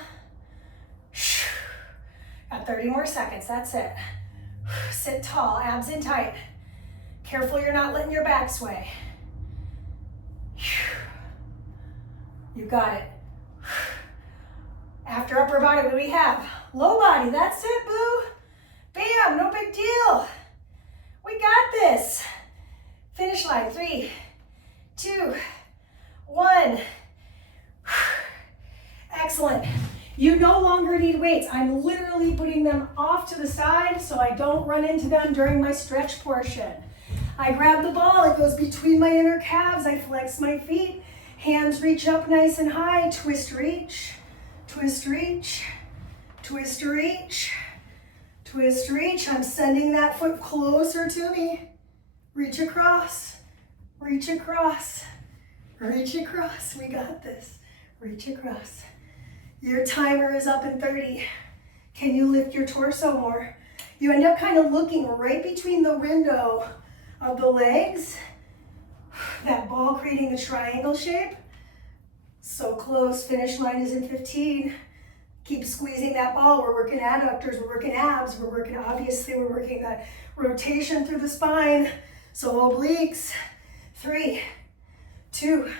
Got 30 more seconds, that's it. Sit tall, abs in tight. Careful you're not letting your back sway. You got it. After upper body, what do we have? Low body, that's it, boo. Bam, no big deal. We got this. Finish line, 3, 2, 1. Excellent. You no longer need weights. I'm literally putting them off to the side so I don't run into them during my stretch portion. I grab the ball, it goes between my inner calves, I flex my feet, hands reach up nice and high, twist, reach, twist, reach, twist, reach, twist, reach. I'm sending that foot closer to me. Reach across, reach across, reach across. We got this. Reach across. Your timer is up in 30. Can you lift your torso more? You end up kind of looking right between the window of the legs, that ball creating the triangle shape. So close, finish line is in 15. Keep squeezing that ball. We're working adductors, we're working abs, we're working, obviously we're working that rotation through the spine. So obliques, 3, 2,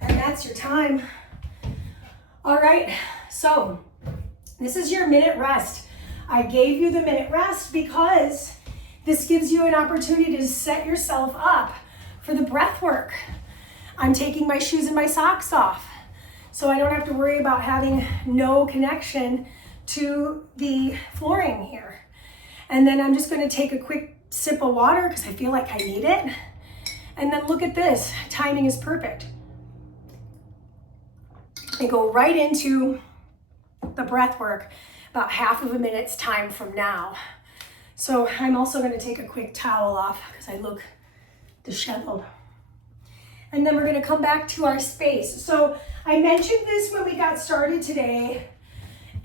and that's your time. All right, so this is your minute rest. I gave you the minute rest because this gives you an opportunity to set yourself up for the breath work. I'm taking my shoes and my socks off. so I don't have to worry about having no connection to the flooring here. And then I'm just gonna take a quick sip of water because I feel like I need it. And then look at this, timing is perfect. I go right into the breath work about half of a minute's time from now. So I'm also gonna take a quick towel off because I look disheveled. And then we're gonna come back to our space. So I mentioned this when we got started today.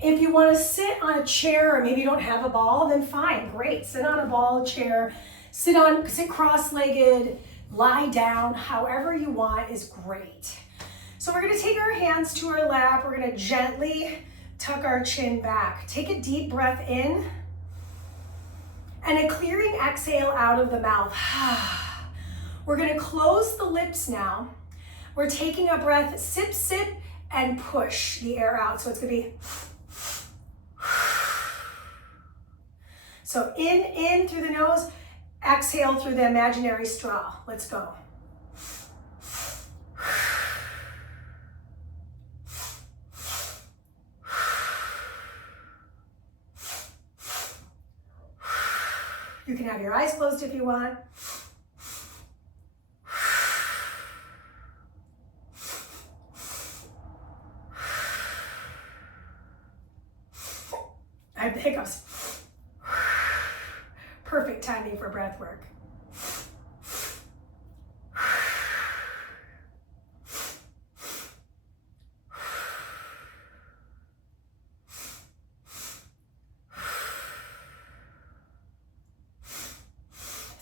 If you wanna sit on a chair, or maybe you don't have a ball, then fine, great. Sit on a ball chair, sit cross-legged, lie down, however you want is great. So we're gonna take our hands to our lap. We're gonna gently tuck our chin back. Take a deep breath in and a clearing exhale out of the mouth. We're gonna close the lips now. We're taking a breath, sip, sip, and push the air out. So it's gonna be, so in through the nose, exhale through the imaginary straw. Let's go. You can have your eyes closed if you want. I have the hiccups. Perfect timing for breath work.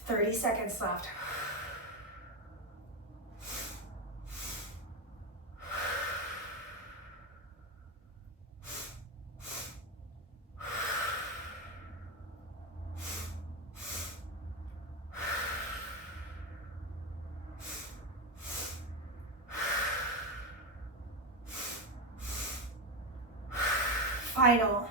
Thirty seconds left. Final.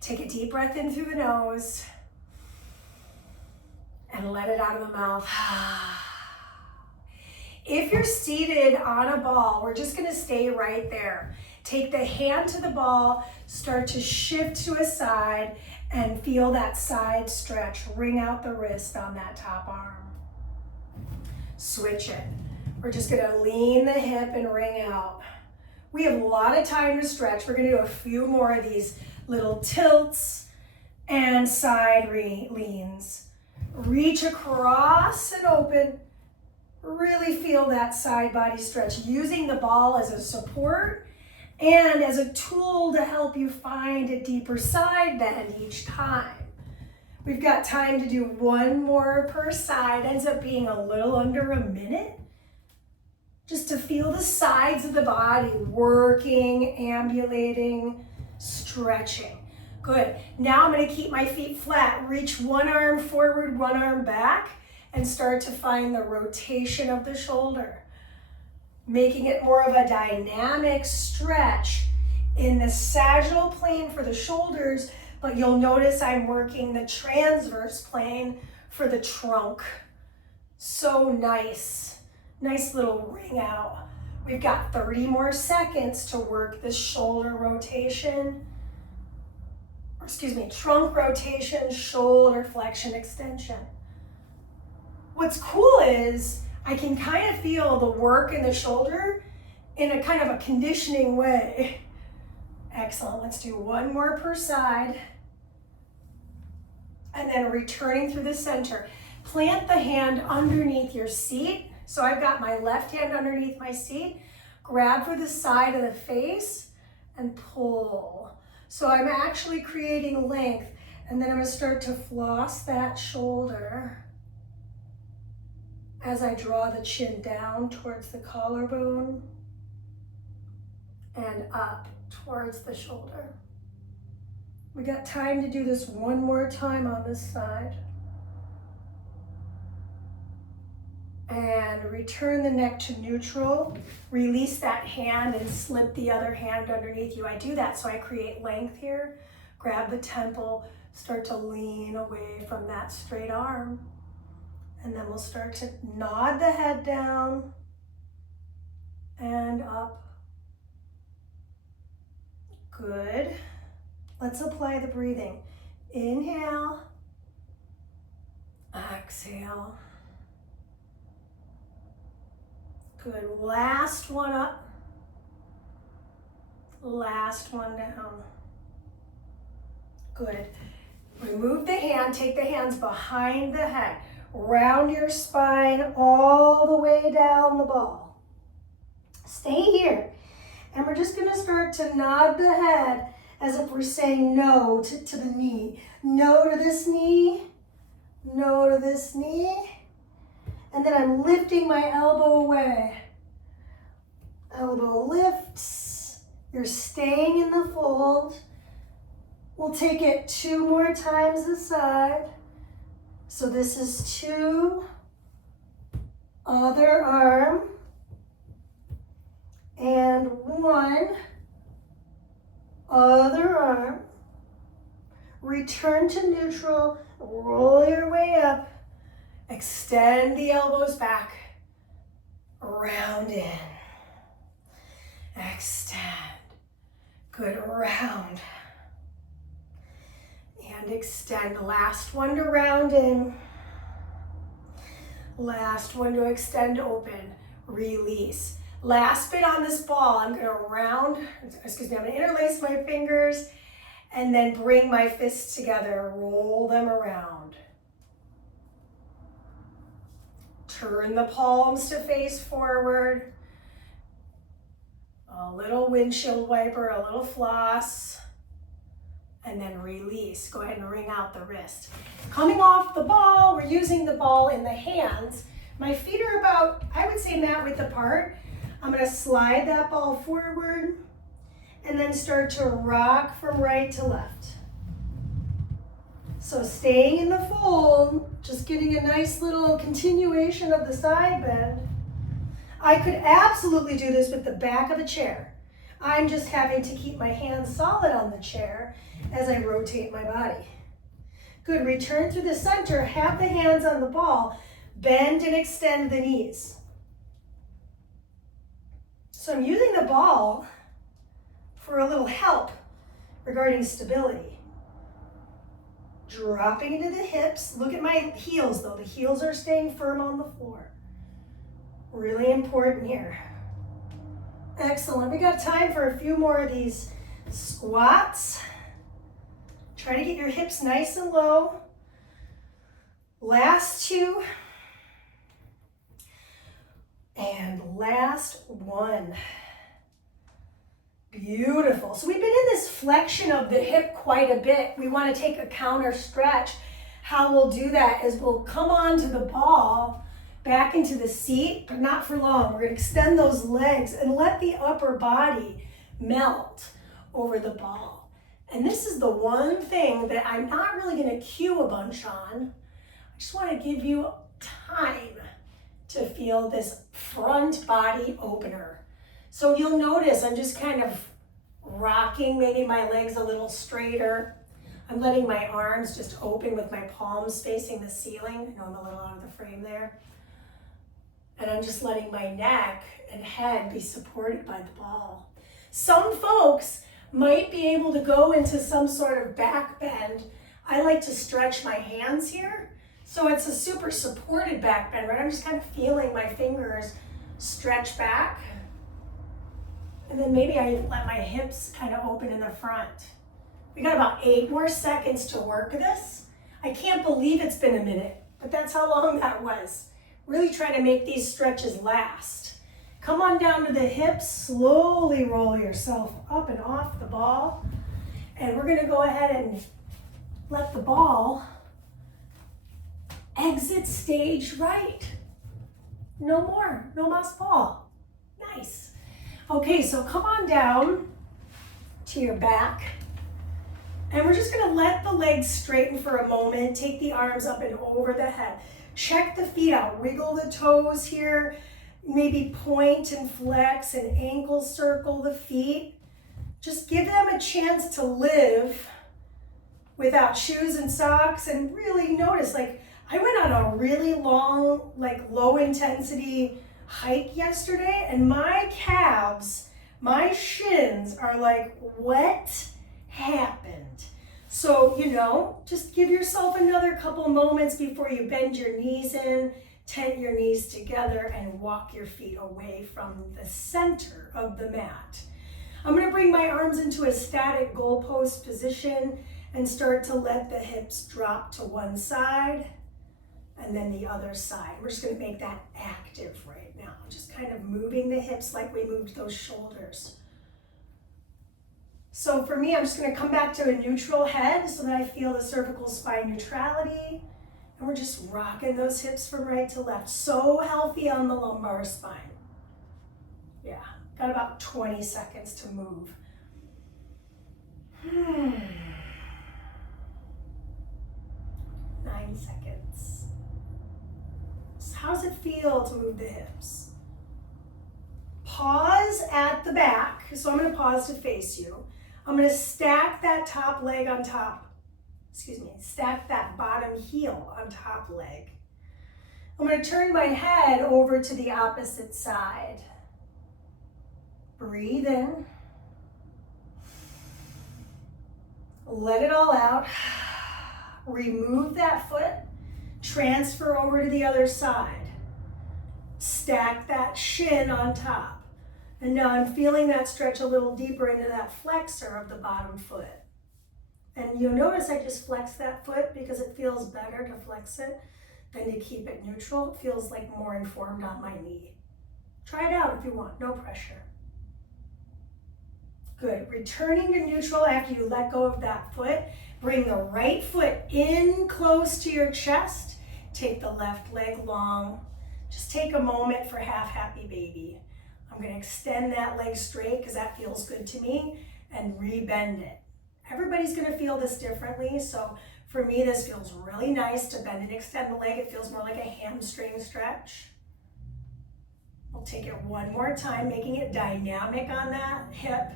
Take a deep breath in through the nose and let it out of the mouth. If you're seated on a ball, we're just gonna stay right there. Take the hand to the ball, start to shift to a side and feel that side stretch. Wring out the wrist on that top arm. Switch it. We're just gonna lean the hip and wring out. We have a lot of time to stretch. We're gonna do a few more of these little tilts and side leans. Reach across and open. Really feel that side body stretch, using the ball as a support and as a tool to help you find a deeper side bend each time. We've got time to do one more per side. Ends up being a little under a minute. Just to feel the sides of the body working, ambulating, stretching. Good. Now I'm going to keep my feet flat. Reach one arm forward, one arm back, and start to find the rotation of the shoulder. Making it more of a dynamic stretch in the sagittal plane for the shoulders, but you'll notice I'm working the transverse plane for the trunk. So nice. Nice little ring out. We've got 30 more seconds to work this shoulder rotation, trunk rotation, shoulder flexion extension. What's cool is I can kind of feel the work in the shoulder in a kind of a conditioning way. Excellent, let's do one more per side. And then returning through the center. Plant the hand underneath your seat. So I've got my left hand underneath my seat, grab for the side of the face and pull. So I'm actually creating length, and then I'm gonna start to floss that shoulder as I draw the chin down towards the collarbone and up towards the shoulder. We got time to do this one more time on this side. And return the neck to neutral. Release that hand and slip the other hand underneath you. I do that so I create length here. Grab the temple, start to lean away from that straight arm. And then we'll start to nod the head down and up. Good. Let's apply the breathing. Inhale, exhale. Good. Last one up. Last one down. Good. Remove the hand, take the hands behind the head. Round your spine all the way down the ball. Stay here. And we're just going to start to nod the head as if we're saying no to the knee. No to this knee. No to this knee. And then I'm lifting my elbow away. Elbow lifts. You're staying in the fold. We'll take it 2 more times this side. So this is 2. Other arm. And 1. Other arm. Return to neutral. Roll your way up. Extend the elbows back. Round in. Extend. Good. Round. And extend. Last one to round in. Last one to extend open. Release. Last bit on this ball, I'm going to interlace my fingers and then bring my fists together, roll them around. Turn the palms to face forward. A little windshield wiper, a little floss, and then release. Go ahead and wring out the wrist. Coming off the ball, we're using the ball in the hands. My feet are about, I would say, mat width apart. I'm going to slide that ball forward and then start to rock from right to left. So staying in the fold, just getting a nice little continuation of the side bend. I could absolutely do this with the back of a chair. I'm just having to keep my hands solid on the chair as I rotate my body. Good, return through the center, have the hands on the ball, bend and extend the knees. So I'm using the ball for a little help regarding stability. Dropping into the hips. Look at my heels though. The heels are staying firm on the floor. Really important here. Excellent. We got time for a few more of these squats. Try to get your hips nice and low. Last 2. And last 1. Beautiful. So we've been in this flexion of the hip quite a bit. We want to take a counter stretch. How we'll do that is we'll come onto the ball, back into the seat, but not for long. We're going to extend those legs and let the upper body melt over the ball. And this is the one thing that I'm not really going to cue a bunch on. I just want to give you time to feel this front body opener. So you'll notice I'm just kind of rocking maybe my legs a little straighter. I'm letting my arms just open with my palms facing the ceiling. I know I'm a little out of the frame there. And I'm just letting my neck and head be supported by the ball. Some folks might be able to go into some sort of back bend. I like to stretch my hands here. So it's a super supported back bend, right? I'm just kind of feeling my fingers stretch back. And then maybe I let my hips kind of open in the front. We got about 8 more seconds to work this. I can't believe it's been a minute, but that's how long that was. Really try to make these stretches last. Come on down to the hips, slowly roll yourself up and off the ball. And we're gonna go ahead and let the ball exit stage right. No more, no más ball. Nice. Okay, so come on down to your back. And we're just gonna let the legs straighten for a moment. Take the arms up and over the head. Check the feet out, wiggle the toes here. Maybe point and flex and ankle circle the feet. Just give them a chance to live without shoes and socks, and really notice, like, I went on a really long, like low intensity hike yesterday, and my calves, my shins are like, what happened? So, just give yourself another couple moments before you bend your knees in, tent your knees together, and walk your feet away from the center of the mat. I'm going to bring my arms into a static goalpost position and start to let the hips drop to one side and then the other side. We're just going to make that active right now. Just kind of moving the hips like we moved those shoulders. So for me, I'm just going to come back to a neutral head so that I feel the cervical spine neutrality. And we're just rocking those hips from right to left. So healthy on the lumbar spine. Yeah, got about 20 seconds to move. 9 seconds. So how does it feel to move the hips? Pause at the back. So I'm going to pause to face you. I'm going to stack that top leg on top. Stack that bottom heel on top leg. I'm going to turn my head over to the opposite side. Breathe in. Let it all out. Remove that foot. Transfer over to the other side. Stack that shin on top. And now I'm feeling that stretch a little deeper into that flexor of the bottom foot. And you'll notice I just flex that foot because it feels better to flex it than to keep it neutral. It feels like more informed on my knee. Try it out if you want, no pressure. Good, returning to neutral after you let go of that foot. Bring the right foot in close to your chest. Take the left leg long. Just take a moment for half happy baby. I'm going to extend that leg straight because that feels good to me and rebend it. Everybody's going to feel this differently. So for me, this feels really nice to bend and extend the leg. It feels more like a hamstring stretch. We'll take it one more time, making it dynamic on that hip.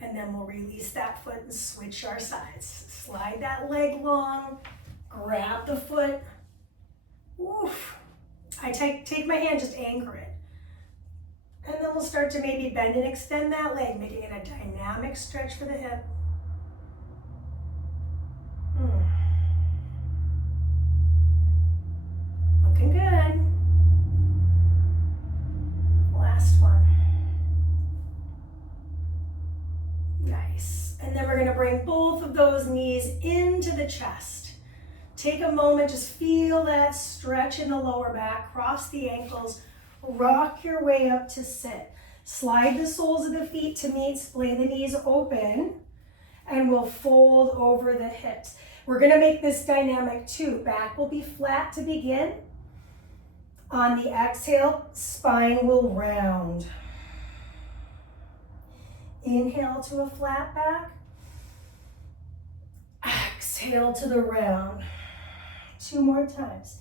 And then we'll release that foot and switch our sides. Slide that leg long, grab the foot. Oof. I take my hand, just anchor it. And then we'll start to maybe bend and extend that leg, making it a dynamic stretch for the hip. Looking good. Last one. Nice. And then we're going to bring both of those knees into the chest. Take a moment, just feel that stretch in the lower back, cross the ankles, rock your way up to sit. Slide the soles of the feet to meet, splay the knees open, and we'll fold over the hips. We're going to make this dynamic too. Back will be flat to begin. On the exhale, spine will round. Inhale to a flat back. Exhale to the round. 2 more times.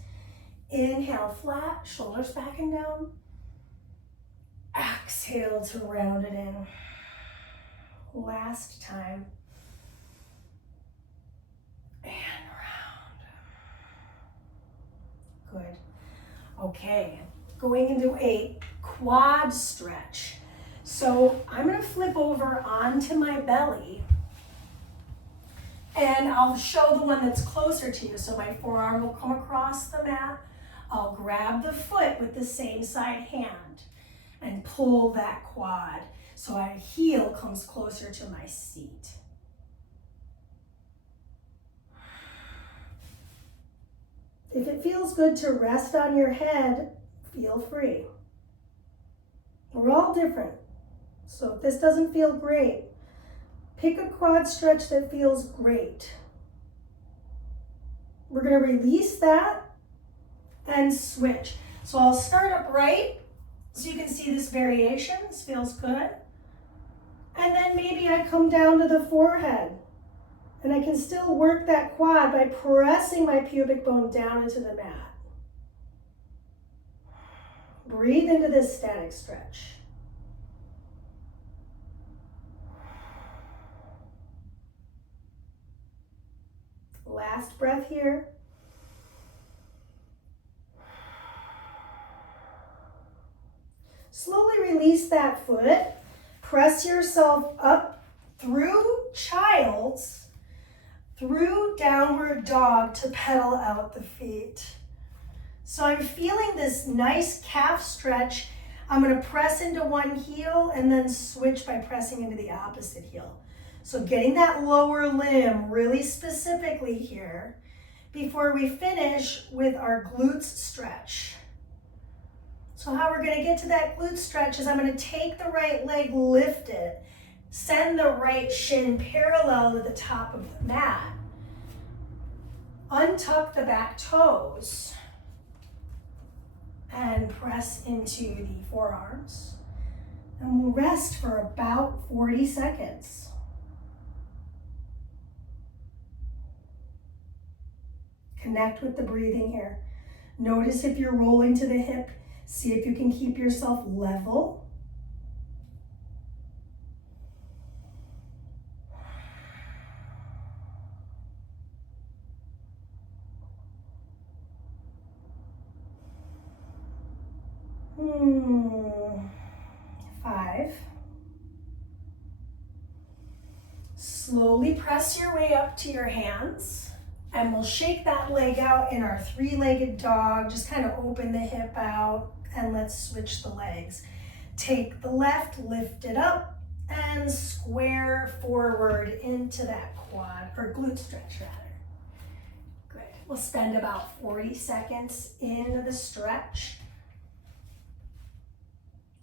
Inhale, flat, shoulders back and down. Exhale to round it in. Last time. And round. Good. Okay, going into a quad stretch. So I'm going to flip over onto my belly. And I'll show the one that's closer to you. So my forearm will come across the mat. I'll grab the foot with the same side hand and pull that quad so my heel comes closer to my seat. If it feels good to rest on your head, feel free. We're all different. So if this doesn't feel great, pick a quad stretch that feels great. We're going to release that and switch. So I'll start upright so you can see this variation. This feels good. And then maybe I come down to the forehead and I can still work that quad by pressing my pubic bone down into the mat. Breathe into this static stretch. Last breath here. Slowly release that foot. Press yourself up through child's, through downward dog to pedal out the feet. So I'm feeling this nice calf stretch. I'm going to press into one heel and then switch by pressing into the opposite heel. So getting that lower limb really specifically here before we finish with our glutes stretch. So how we're going to get to that glute stretch is I'm going to take the right leg, lift it, send the right shin parallel to the top of the mat, untuck the back toes, and press into the forearms. And we'll rest for about 40 seconds. Connect with the breathing here. Notice if you're rolling to the hip. See if you can keep yourself level. Five. Slowly press your way up to your hands. And we'll shake that leg out in our three-legged dog. Just kind of open the hip out and let's switch the legs. Take the left, lift it up and square forward into that quad or glute stretch rather. Good. We'll spend about 40 seconds in the stretch.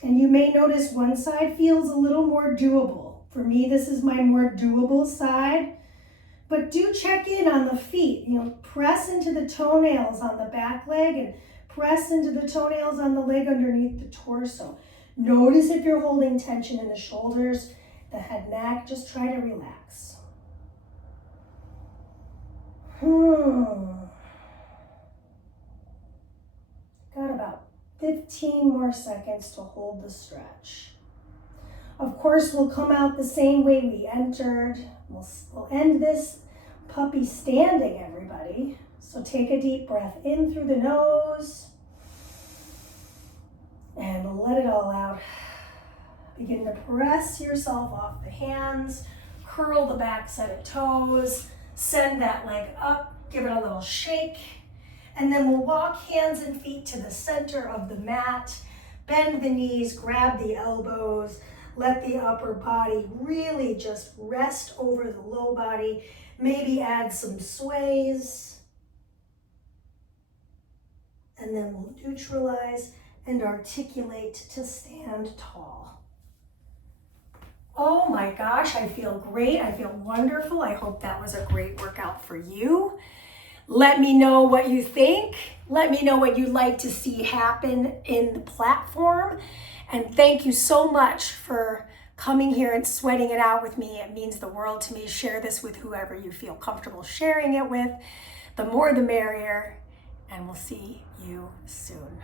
And you may notice one side feels a little more doable. For me, this is my more doable side. But do check in on the feet. Press into the toenails on the back leg and press into the toenails on the leg underneath the torso. Notice if you're holding tension in the shoulders, the head, neck. Just try to relax. Got about 15 more seconds to hold the stretch. Of course, we'll come out the same way we entered. We'll end this puppy standing, everybody. So take a deep breath in through the nose and let it all out. Begin to press yourself off the hands, curl the back set of toes, send that leg up, give it a little shake, and then we'll walk hands and feet to the center of the mat, bend the knees, grab the elbows, let the upper body really just rest over the low body. Maybe add some sways. And then we'll neutralize and articulate to stand tall. Oh my gosh, I feel great. I feel wonderful. I hope that was a great workout for you. Let me know what you think. Let me know what you'd like to see happen in the platform. And thank you so much for coming here and sweating it out with me. It means the world to me. Share this with whoever you feel comfortable sharing it with. The more the merrier. And we'll see you soon.